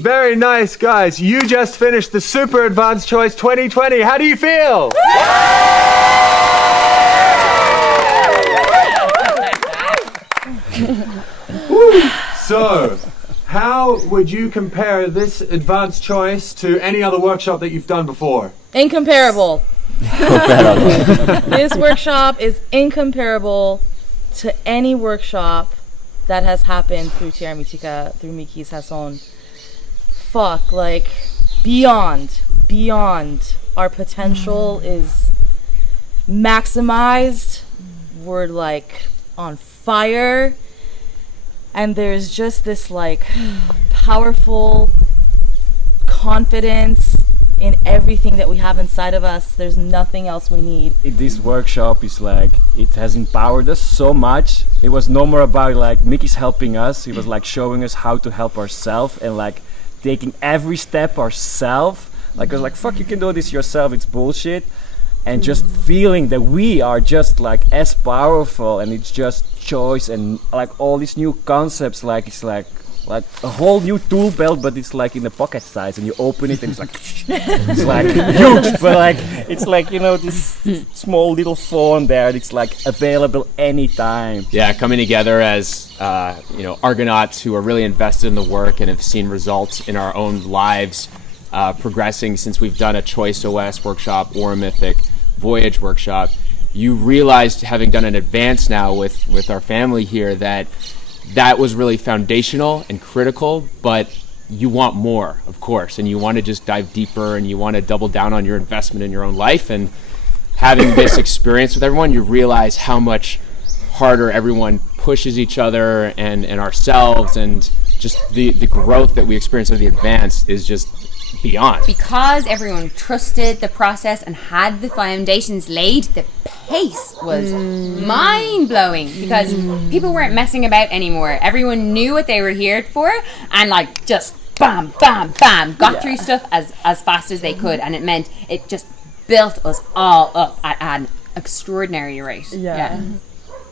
Very nice, guys. You just finished the Super Advanced Choice 2020. How do you feel? So, how would you compare this Advanced Choice to any other workshop that you've done before? Incomparable. This workshop is incomparable to any workshop that has happened through TierraMitica, through Miki Sasson. Fuck, like, beyond. Our potential is maximized. We're, like, on fire. And there's just this, like, powerful confidence in everything that we have inside of us. There's nothing else we need. This workshop is like, it has empowered us so much. It was no more about like Mickey's helping us. It was like showing us how to help ourselves and like taking every step ourselves. Like I was like, fuck, you can do this yourself, it's bullshit. And just feeling that we are just like as powerful, and it's just choice and like all these new concepts, like it's like a whole new tool belt, but it's like in the pocket size, and you open it and it's like it's like huge, but like it's like, you know, this small little phone there, it's like available anytime. Yeah, coming together as you know, Argonauts who are really invested in the work and have seen results in our own lives progressing since we've done a Choice OS workshop or a Mythic Voyage workshop. You realized, having done an advance now with our family here, that was really foundational and critical, but you want more, of course, and you want to just dive deeper, and you want to double down on your investment in your own life. And having this experience with everyone, you realize how much harder everyone pushes each other and ourselves, and just the growth that we experience of the advance is just beyond. Because everyone trusted the process and had the foundations laid, the pace was mind-blowing, because people weren't messing about anymore. Everyone knew what they were here for, and like just bam, bam, bam, got through stuff as fast as they could, and it meant it just built us all up at an extraordinary rate. Yeah.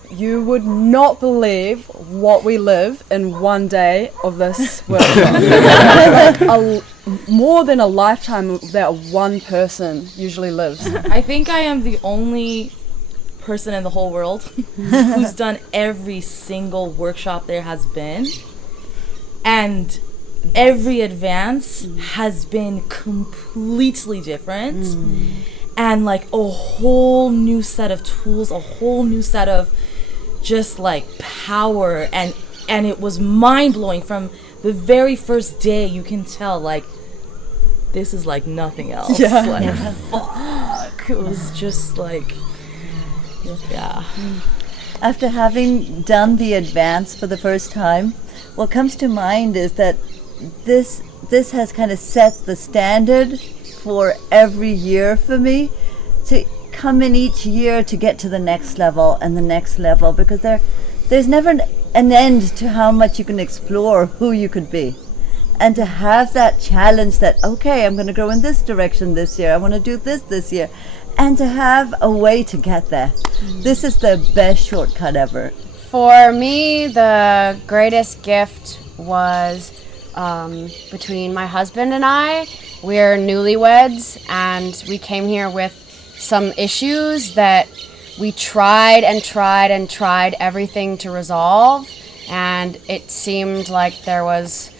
You would not believe what we live in one day of this workshop. More than a lifetime that one person usually lives. I think I am the only person in the whole world who's done every single workshop there has been, and every advance has been completely different, and like a whole new set of tools, a whole new set of just like power, and it was mind-blowing from the very first day. You can tell like this is like nothing else. Like fuck, it was just like After having done the advance for the first time, what comes to mind is that this has kind of set the standard for every year for me to come in each year to get to the next level and the next level, because there's never an end to how much you can explore who you could be. And to have that challenge that, okay, I'm going to go in this direction this year, I want to do this year, and to have a way to get there. This is the best shortcut ever. For me, the greatest gift was between my husband and I. We're newlyweds, and we came here with some issues that we tried everything to resolve, and it seemed like there was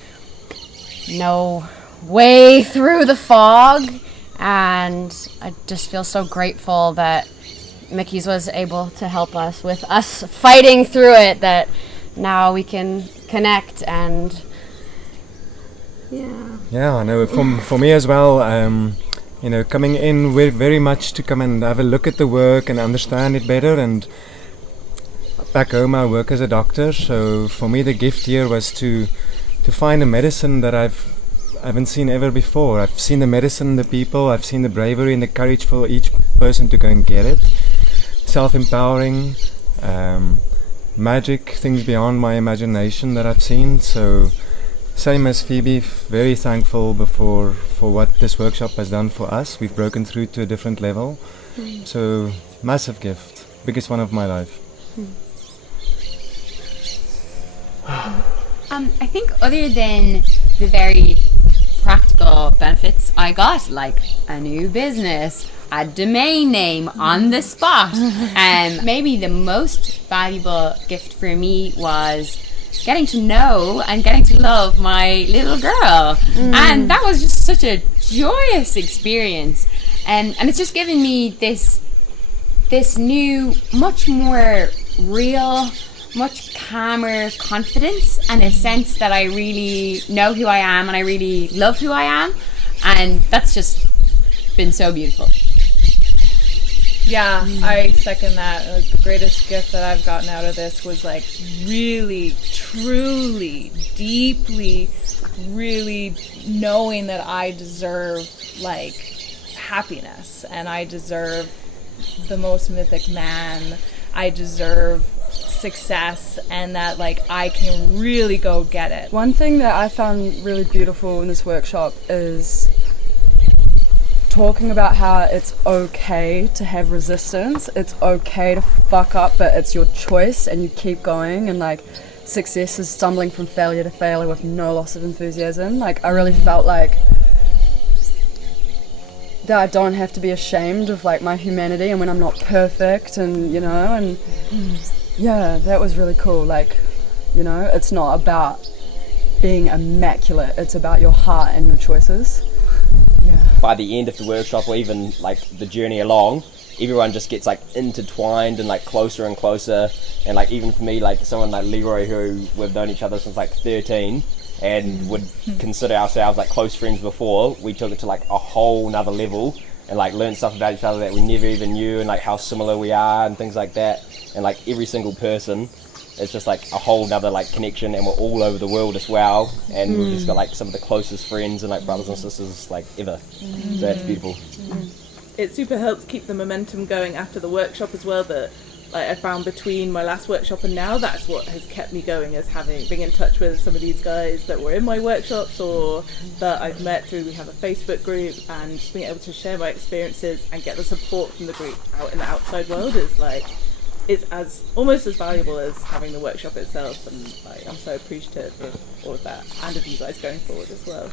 no way through the fog, and I just feel so grateful that Mickey's was able to help us with us fighting through it, that now we can connect. And I know for me as well, you know, coming in with very much to come and have a look at the work and understand it better. And back home I work as a doctor, so for me the gift here was to find a medicine that I haven't seen ever before. I've seen the medicine, the people, I've seen the bravery and the courage for each person to go and get it. Self-empowering, magic, things beyond my imagination that I've seen. So same as Phoebe, very thankful for what this workshop has done for us. We've broken through to a different level. So, massive gift. Biggest one of my life. I think other than the very practical benefits I got, like a new business, a domain name on the spot, maybe the most valuable gift for me was getting to know and getting to love my little girl. And that was just such a joyous experience. And it's just given me this new, much more real, much calmer confidence, and a sense that I really know who I am and I really love who I am. And that's just been so beautiful. Yeah, I second that. Like, the greatest gift that I've gotten out of this was like really, truly, deeply, really knowing that I deserve like happiness, and I deserve the most mythic man. I deserve success, and that like I can really go get it. One thing that I found really beautiful in this workshop is talking about how it's okay to have resistance, it's okay to fuck up, but it's your choice and you keep going, and like success is stumbling from failure to failure with no loss of enthusiasm. Like I really felt like that I don't have to be ashamed of like my humanity and when I'm not perfect, and you know, and yeah, that was really cool. Like, you know, it's not about being immaculate, it's about your heart and your choices. Yeah. By the end of the workshop, or even like the journey along, everyone just gets like intertwined and like closer and closer. And like even for me, like someone like Leroy, who we've known each other since like 13 and would consider ourselves like close friends before, we took it to like a whole nother level and like learned stuff about each other that we never even knew, and like how similar we are and things like that. And like every single person, it's just like a whole nother like connection, and we're all over the world as well, and we've just got like some of the closest friends and like brothers and sisters like ever. So that's beautiful. It super helps keep the momentum going after the workshop as well, that like I found between my last workshop and now, that's what has kept me going, is being in touch with some of these guys that were in my workshops or that I've met through, we have a Facebook group, and just being able to share my experiences and get the support from the group out in the outside world is like, it's as almost as valuable as having the workshop itself. And like, I'm so appreciative of all of that, and of you guys going forward as well.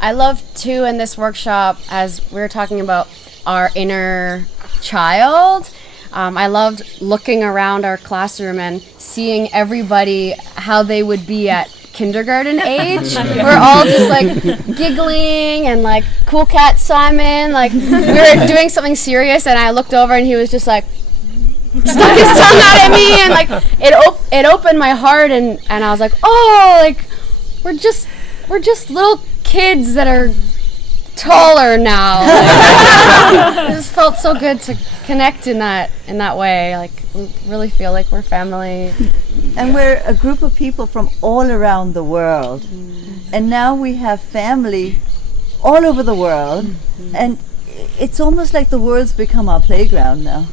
I love too in this workshop, as we were talking about our inner child, I loved looking around our classroom and seeing everybody how they would be at kindergarten age. We're all just like giggling and like, cool cat Simon, like we were doing something serious, and I looked over and he was just like stuck his tongue out at me, and like it opened my heart, and I was like, oh, like we're just little kids that are taller now. Like, it just felt so good to connect in that way. Like we really feel like we're family. And we're a group of people from all around the world. And now we have family all over the world. And it's almost like the world's become our playground now.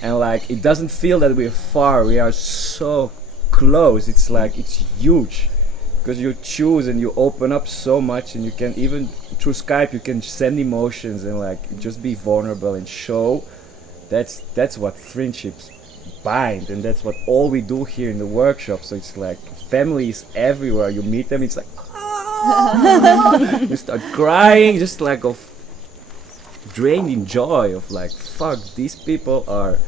And like it doesn't feel that we're far, we are so close. It's like it's huge, because you choose and you open up so much, and you can even through Skype you can send emotions and like just be vulnerable and show. That's what friendships bind, and that's what all we do here in the workshop. So it's like families everywhere. You meet them, it's like you start crying, just like of drained in joy of like, fuck, these people are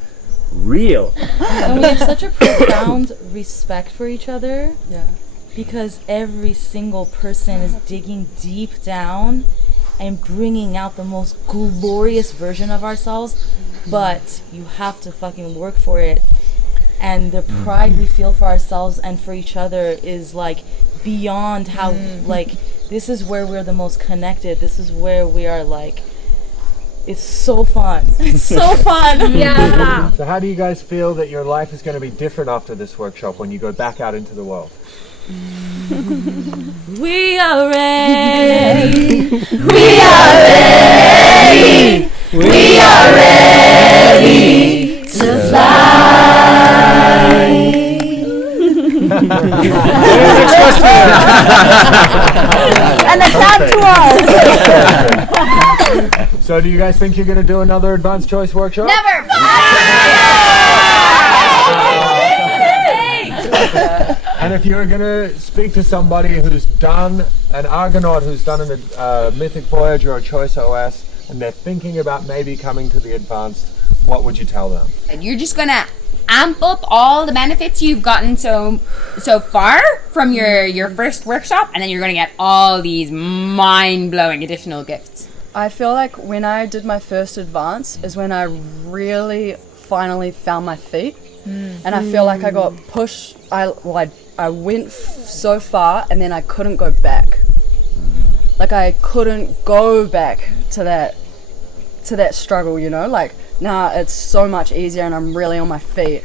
real. And we have such a profound respect for each other. Yeah. Because every single person is digging deep down and bringing out the most glorious version of ourselves, but you have to fucking work for it. And the pride we feel for ourselves and for each other is like beyond how, like, this is where we're the most connected. This is where we are like, it's so fun. It's so fun. Yeah. So how do you guys feel that your life is going to be different after this workshop when you go back out into the world? We are ready. We are ready. We are ready to fly. Next question. do you guys think you're going to do another advanced choice workshop? Never! And if you're going to speak to somebody who's done, an Argonaut who's done a Mythic voyage or a choice OS, and they're thinking about maybe coming to the advanced, what would you tell them? You're just gonna amp up all the benefits you've gotten so far from your first workshop, and then you're gonna get all these mind-blowing additional gifts. I feel like when I did my first advance is when I really finally found my feet. And I feel like I got pushed. I went so far and then I couldn't go back. Like I couldn't go back to that struggle, you know. Like now it's so much easier and I'm really on my feet.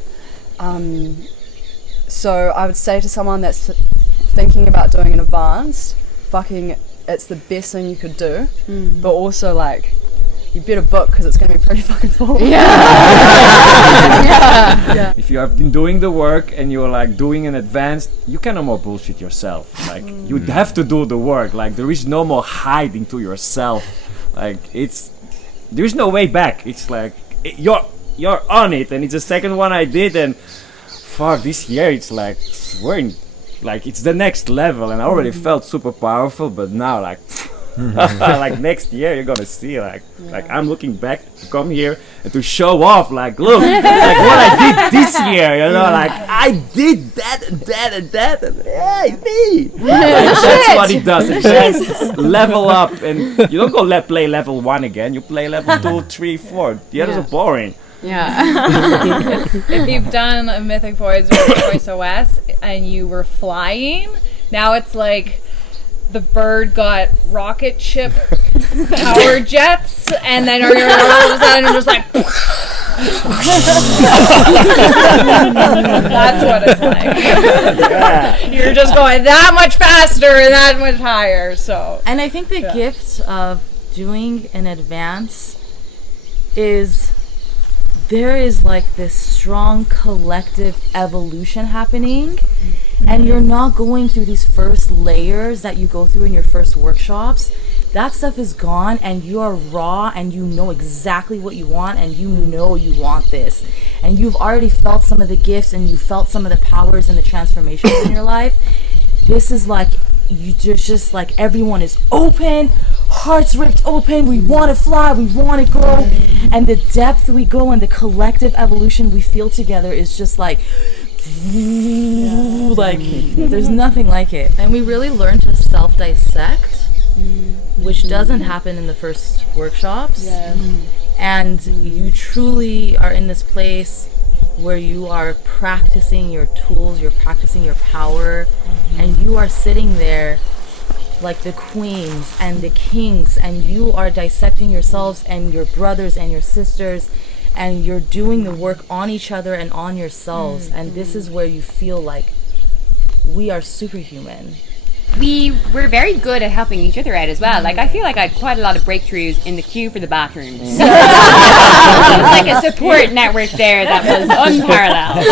So I would say to someone that's thinking about doing an advance, it's the best thing you could do. But also like, you better book because it's going to be pretty fucking full. Yeah. If you have been doing the work and you're like doing an advanced, you cannot more bullshit yourself. Like you have to do the work. Like there is no more hiding to yourself. Like there is no way back. It's like you're on it, and it's the second one I did, and fuck, this year it's like it's the next level, and I already felt super powerful, but now like. Like next year you're gonna see like I'm looking back to come here and to show off like look like what I did this year, you know, like I did that and that and that and hey me. That's what it does. It just level up, and you don't go play level 1 again, you play level 2, 3, 4. The others are boring. Yeah. If you've done a Mythic Voyage or Choice OS and you were flying, now it's like the bird got rocket ship power jets, and then all of a sudden you're just like that's what it's like. You're just going that much faster and that much higher. So, and I think the gift of doing an advance is there is like this strong collective evolution happening. And you're not going through these first layers that you go through in your first workshops. That stuff is gone, and you are raw, and you know exactly what you want, and you know you want this. And you've already felt some of the gifts, and you felt some of the powers and the transformations in your life. This is like, just like everyone is open, hearts ripped open, we want to fly, we want to go. And the depth we go and the collective evolution we feel together is just like, like there's nothing like it. And we really learn to self-dissect, which doesn't happen in the first workshops. And you truly are in this place where you are practicing your tools, you're practicing your power, and you are sitting there like the queens and the kings, and you are dissecting yourselves and your brothers and your sisters, and you're doing the work on each other and on yourselves. And this is where you feel like we are superhuman. We were very good at helping each other out as well. Like I feel like I had quite a lot of breakthroughs in the queue for the bathrooms. It was like a support network there that was unparalleled.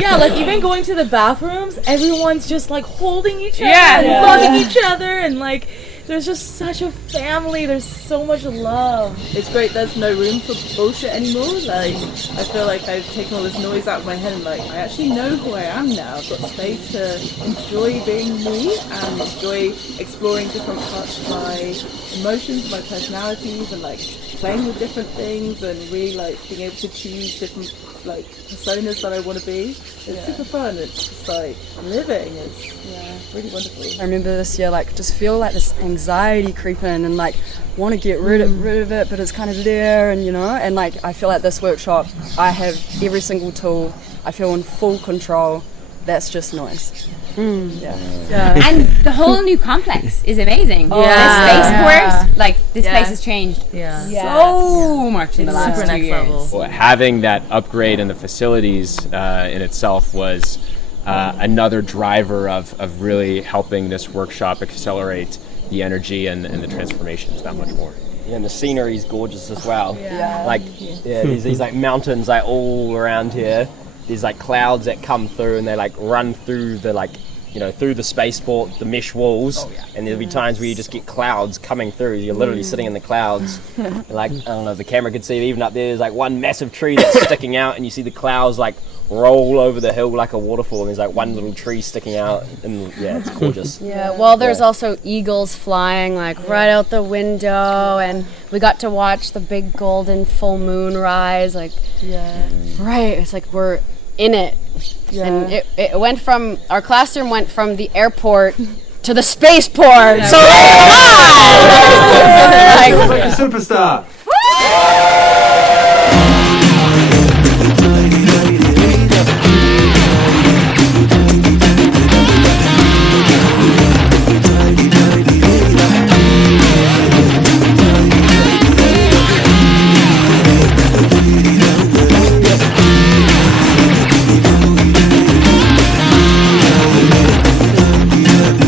Yeah, like even going to the bathrooms, everyone's just like holding each other, and loving each other, and like there's just such a family. There's so much love. It's great there's no room for bullshit anymore. Like, I feel like I've taken all this noise out of my head and like, I actually know who I am now. I've got space to enjoy being me and enjoy exploring different parts of my emotions, my personalities, and like playing with different things and really like being able to choose different like personas that I want to be. It's super fun. It's just like living. It's really wonderful. I remember this year, like, just feel like this anxiety creeping and like want to get rid of it, but it's kind of there, and you know, and like I feel like this workshop, I have every single tool. I feel in full control. That's just noise. And the whole new complex is amazing. This SPACEPORT, like this place has changed so much in the last 2 years. Well, having that upgrade in the facilities in itself was another driver of really helping this workshop accelerate the energy and the transformations that much more. Yeah, and the scenery is gorgeous as well. Like there's these like mountains like all around here. There's like clouds that come through and they like run through the like through the spaceport, the mesh walls, and there'll be times where you just get clouds coming through. You're literally sitting in the clouds, and like, I don't know if the camera could see, even up there, there's like one massive tree that's sticking out, and you see the clouds like roll over the hill like a waterfall, and there's like one little tree sticking out, and yeah, it's gorgeous. Yeah, well, there's also eagles flying like right out the window, and we got to watch the big golden full moon rise, like, right, it's like we're in it. And it went from, our classroom went from the airport to the spaceport. So Like a superstar.